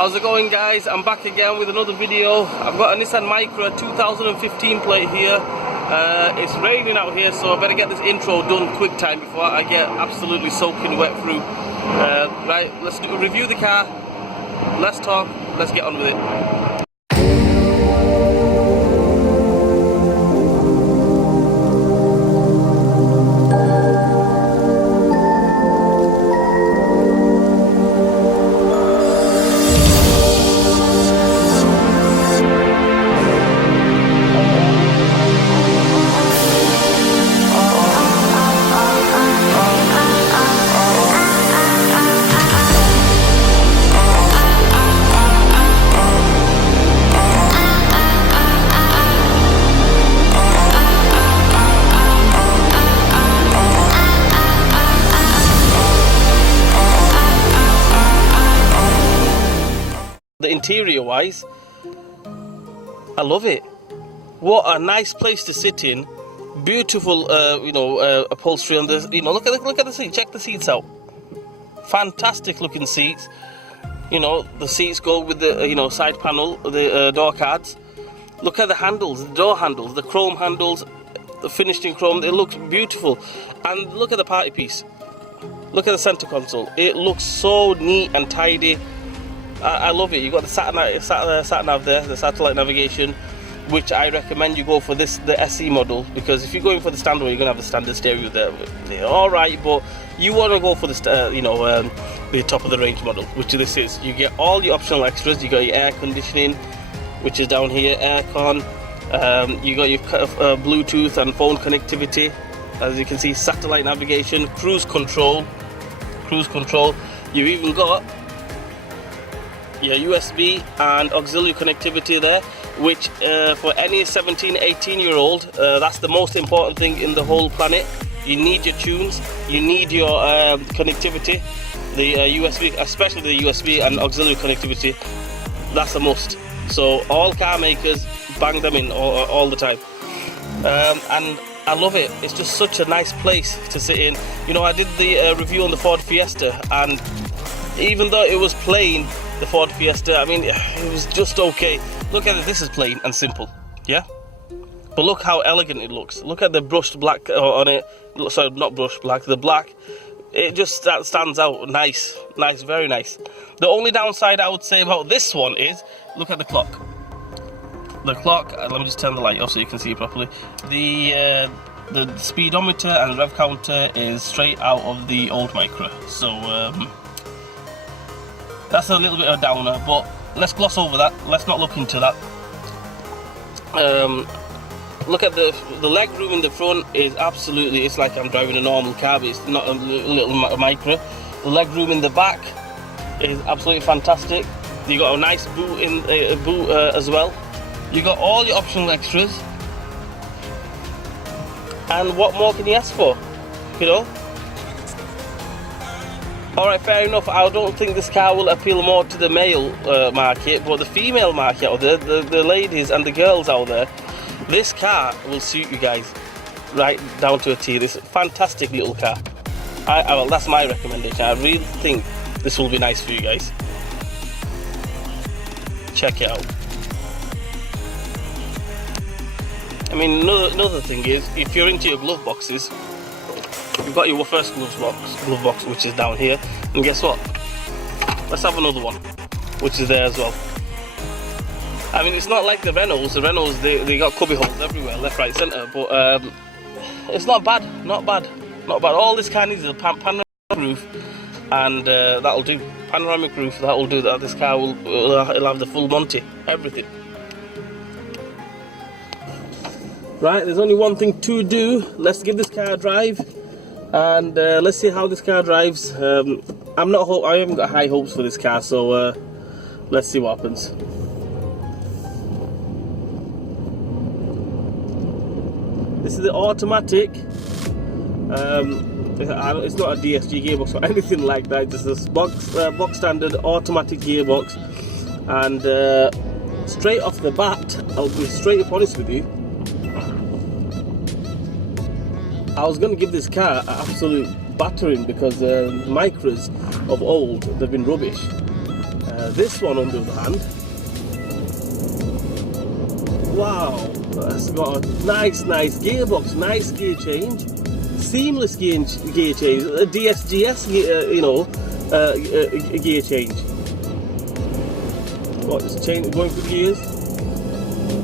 How's it going, guys? I'm back again with another video. I've got a Nissan Micra 2015 plate here. It's raining out here, so I better get this intro done quick time before I get absolutely soaking wet through. Right, let's review the car. Let's talk. Let's get on with it. The interior wise, I love it. What a nice place to sit in. Beautiful upholstery on the, look at the seat. Check the seats out. Fantastic looking seats. The seats go with the side panel, the door cards. Look at the handles, the door handles, the chrome handles, the finished in chrome. It looks beautiful. And look at the party piece. Look at the center console. It looks so neat and tidy. I love it. You got the sat nav there, the satellite navigation, which I recommend you go for the SE model, because if you're going for the standard, you're gonna have the standard stereo there. All right, but you want to go for the the top of the range model, which this is. You get all the optional extras. You got your air conditioning, which is down here, aircon. You got your Bluetooth and phone connectivity. As you can see, satellite navigation, cruise control. You even got your USB and auxiliary connectivity there, which for any 17-18 year old, that's the most important thing in the whole planet. You need your tunes, you need your connectivity, the USB, especially the USB and auxiliary connectivity. That's a must. So all car makers bang them in all the time, and I love it. It's just such a nice place to sit in. I did the review on the Ford Fiesta, and even though it was plain, the Ford Fiesta, I mean, it was just okay. Look at it, this is plain and simple, yeah? But look how elegant it looks. Look at the brushed black on it. Sorry, not brushed black, the black. It just stands out. Nice, very nice. The only downside I would say about this one is, look at the clock. The clock, let me just turn the light off so you can see it properly. The speedometer and rev counter is straight out of the old Micra. So, that's a little bit of a downer, but let's gloss over that. Let's not look into that. Look at the leg room in the front is absolutely, it's like I'm driving a normal car, but it's not a little Micra. The leg room in the back is absolutely fantastic. You got a nice boot as well. You got all your optional extras. And what more can you ask for? Alright, fair enough. I don't think this car will appeal more to the male market, but the female market out there, the ladies and the girls out there, this car will suit you guys right down to a T. This fantastic little car. Well, that's my recommendation. I really think this will be nice for you guys. Check it out. I mean, another thing is, if you're into your glove boxes, you've got your first glove box, which is down here, and guess what? Let's have another one, which is there as well. I mean, it's not like the Renaults. The Renaults, they got cubby holes everywhere, left, right, centre, but it's not bad. All this car needs is a panoramic roof, and that'll do. Panoramic roof, that'll do. That this car will have the full Monty, everything. Right, there's only one thing to do. Let's give this car a drive, and let's see how this car drives. I haven't got high hopes for this car, so let's see what happens. This is the automatic. It's not a DSG gearbox or anything like that. It's just a box standard automatic gearbox, and straight off the bat, I'll be straight up honest with you. I was going to give this car an absolute battering because Micras of old, they've been rubbish. This one, on the other hand, wow, that's got a nice gearbox, nice gear change, seamless gear change, a DSGS gear change. What, it's going through gears?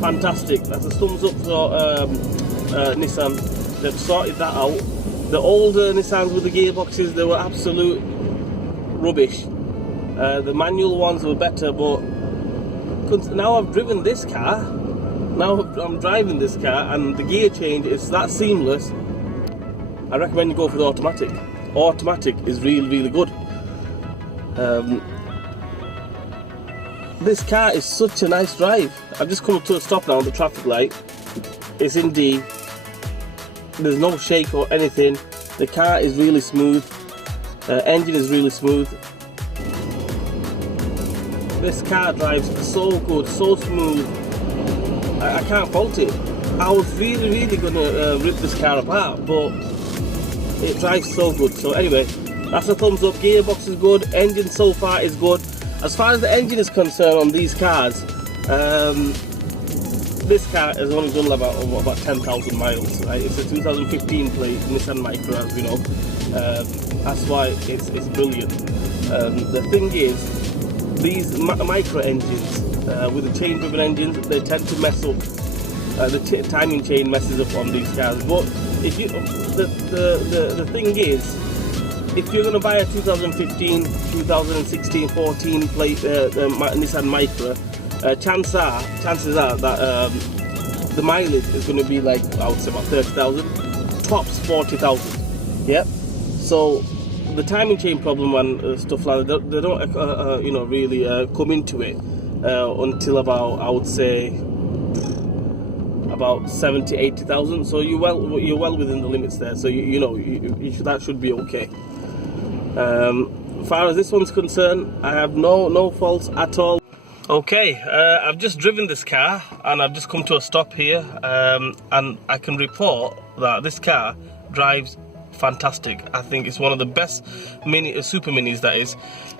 Fantastic. That's a thumbs up for Nissan. They've sorted that out. The older Nissans with the gearboxes, they were absolute rubbish. The manual ones were better, but now I've driven this car, now I'm driving this car, and the gear change is that seamless. I recommend you go for the automatic. Automatic is really good. This car is such a nice drive. I've just come to a stop now on the traffic light. It's in D. There's no shake or anything. The car is really smooth. Engine is really smooth. This car drives so good, so smooth. I can't fault it. I was really gonna rip this car apart, but it drives so good. So anyway, that's a thumbs up. Gearbox is good. Engine so far is good. As far as the engine is concerned on these cars, this car has only done about 10,000 miles. Right? It's a 2015 plate Nissan Micra, as we know. That's why it's brilliant. The thing is, these Micra engines, with the chain-driven engines, they tend to mess up. The timing chain messes up on these cars. But if you, the thing is, if you're going to buy a 2015, 2016, 14 plate Nissan Micra, chances are that the mileage is going to be like, I would say about 30,000, tops 40,000. Yeah. So the timing chain problem and stuff like that, they don't really come into it until about, I would say, about 70, 80,000. So you're well within the limits there. So that should be okay. As far as this one's concerned, I have no faults at all. Okay, I've just driven this car and I've just come to a stop here, and I can report that this car drives fantastic. I think it's one of the best super minis that is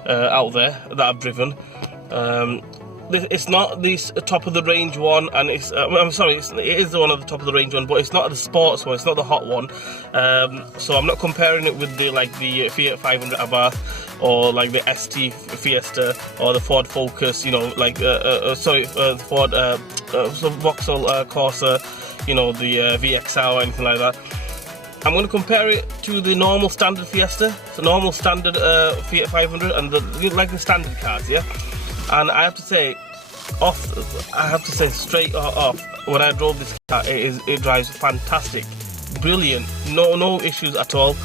out there that I've driven. It's not the top of the range one, and it's I'm sorry, it is one of the top of the range one, but it's not the sports one, it's not the hot one. So I'm not comparing it with the Fiat 500 Abarth or like the ST Fiesta or the Ford Focus, the Ford Vauxhall Corsa, the VXR or anything like that. I'm going to compare it to the normal standard Fiesta, the normal standard Fiat 500, and the standard cars, yeah. And I have to say straight off, when I drove this car, it drives fantastic, brilliant, no issues at all.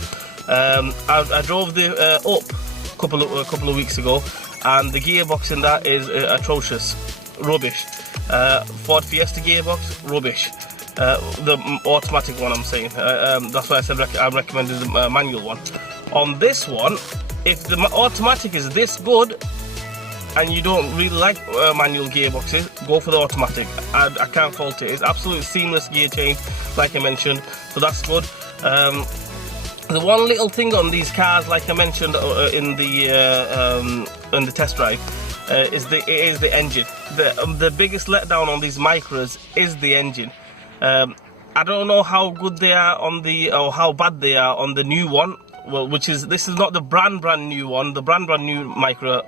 I drove the up a couple of weeks ago, and the gearbox in that is atrocious, rubbish. Ford Fiesta gearbox, rubbish. The automatic one, I'm saying. That's why I said I'm recommending the manual one. On this one, if the automatic is this good, and you don't really like manual gearboxes, go for the automatic. I can't fault it. It's absolutely seamless gear change, like I mentioned, so that's good. The one little thing on these cars, like I mentioned in the test drive, is the engine. The biggest letdown on these Micras is the engine. I don't know how good they are or how bad they are on the new one. Well, this is not the brand new one. The brand new Micra.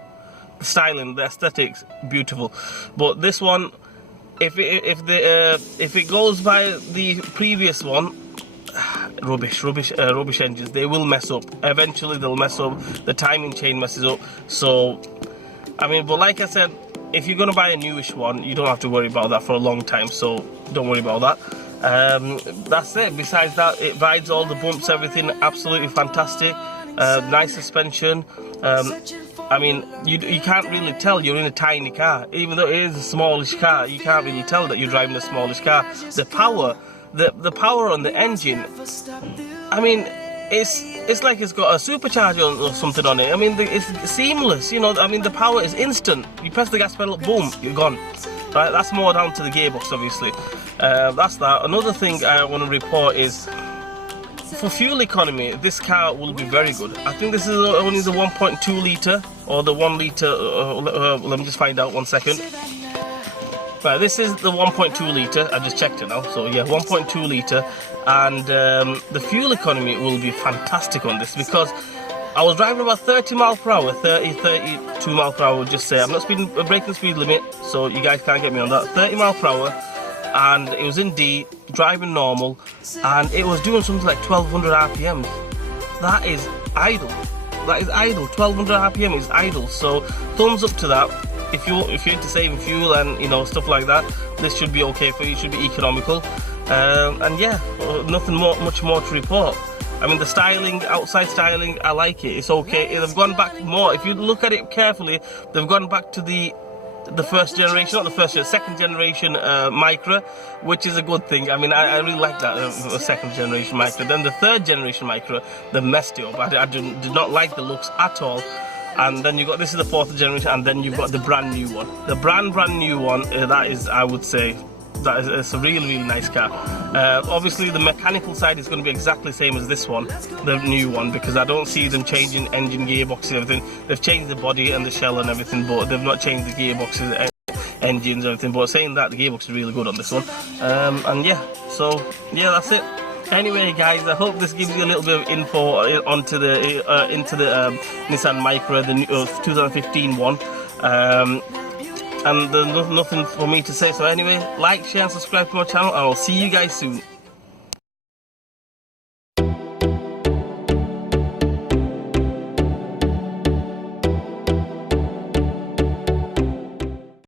The styling, the aesthetics, beautiful. But this one, if it goes by the previous one, rubbish engines. They will mess up. Eventually, they'll mess up. The timing chain messes up. So, but like I said, if you're gonna buy a newish one, you don't have to worry about that for a long time. So don't worry about that. That's it. Besides that, it rides all the bumps, everything absolutely fantastic. Nice suspension. You can't really tell you're in a tiny car. Even though it is a smallish car, you can't really tell that you're driving a smallish car. The power on the engine, it's like it's got a supercharger or something on it. It's seamless, the power is instant. You press the gas pedal, boom, you're gone. Right, that's more down to the gearbox, obviously. That's that. Another thing I want to report is, for fuel economy, this car will be very good. I think this is only the 1.2 litre or the 1 litre. Let me just find out 1 second. Right, this is the 1.2 litre. I just checked it now. So yeah, 1.2 litre, and the fuel economy will be fantastic on this, because I was driving about 30 mile per hour, 32 mile per hour, just say. I'm not breaking the speed limit, so you guys can't get me on that. 30 mile per hour, and it was in D, driving normal, and it was doing something like 1200 RPMs. That is idle. That is idle. 1200 RPM is idle. So thumbs up to that. If you're into saving fuel and stuff like that, this should be okay for you. It should be economical. And yeah, nothing much more to report. I mean, the styling, outside styling, I like it. It's okay. They've gone back more. If you look at it carefully, they've gone back to the first generation, not the first generation, second generation Micra, which is a good thing. I mean, I really like that second generation Micra. Then the third generation Micra, they messed it up. I did not like the looks at all. And then this is the fourth generation, and then you've got the brand new one. The brand new one, that is, I would say, it's a really nice car. Obviously the mechanical side is going to be exactly the same as this one, the new one, because I don't see them changing engine, gearboxes and everything. They've changed the body and the shell and everything, but they've not changed the gearboxes, engines and everything. But saying that, the gearbox is really good on this one. And yeah, so yeah, that's it. Anyway guys, I hope this gives you a little bit of info into the Nissan Micra, the 2015 one. And there's nothing for me to say. So anyway, like, share and subscribe to my channel, and I'll see you guys soon.